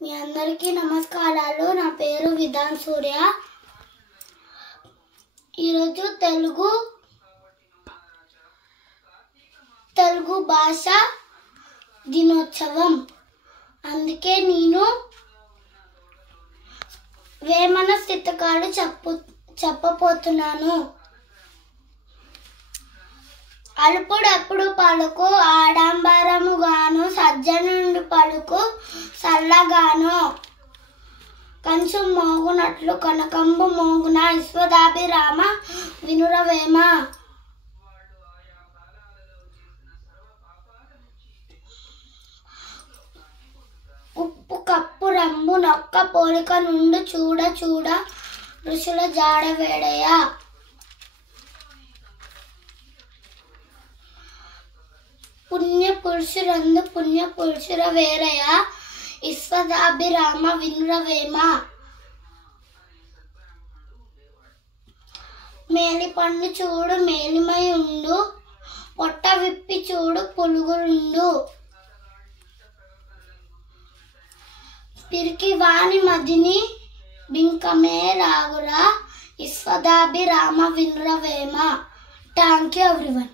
మీ అందరికీ నమస్కారాలు. నా పేరు విధాన్ సూర్య. ఈరోజు తెలుగు భాష దినోత్సవం. అందుకే నేను వేమన స్థితకాలు చెప్పబోతున్నాను. అల్పుడప్పుడు పలుకు ఆడంబరముగాను, సజ్జనుండి పలుకు సల్లగాను. కంచు మోగునట్లు కనకంబు మోగున, విశ్వదాభిరామ వినురవేమ. ఉప్పు కప్పు రంబు నొక్క పోలిక నుండి చూడ చూడ ఋషుల జాడ వేడయ. పుణ్య పురుషులందు పుణ్య పురుషుల వేరయ, విశ్వదాభిరామ వినురవేమ. మేలి పండు చూడు మేలిమై ఉండు, పొట్ట విప్పి చూడు పులుగులుండు. పిరికి వాణి మదిని బింకమే రాగురా, విశ్వదాభిరామ వినురవేమ. Thank you everyone.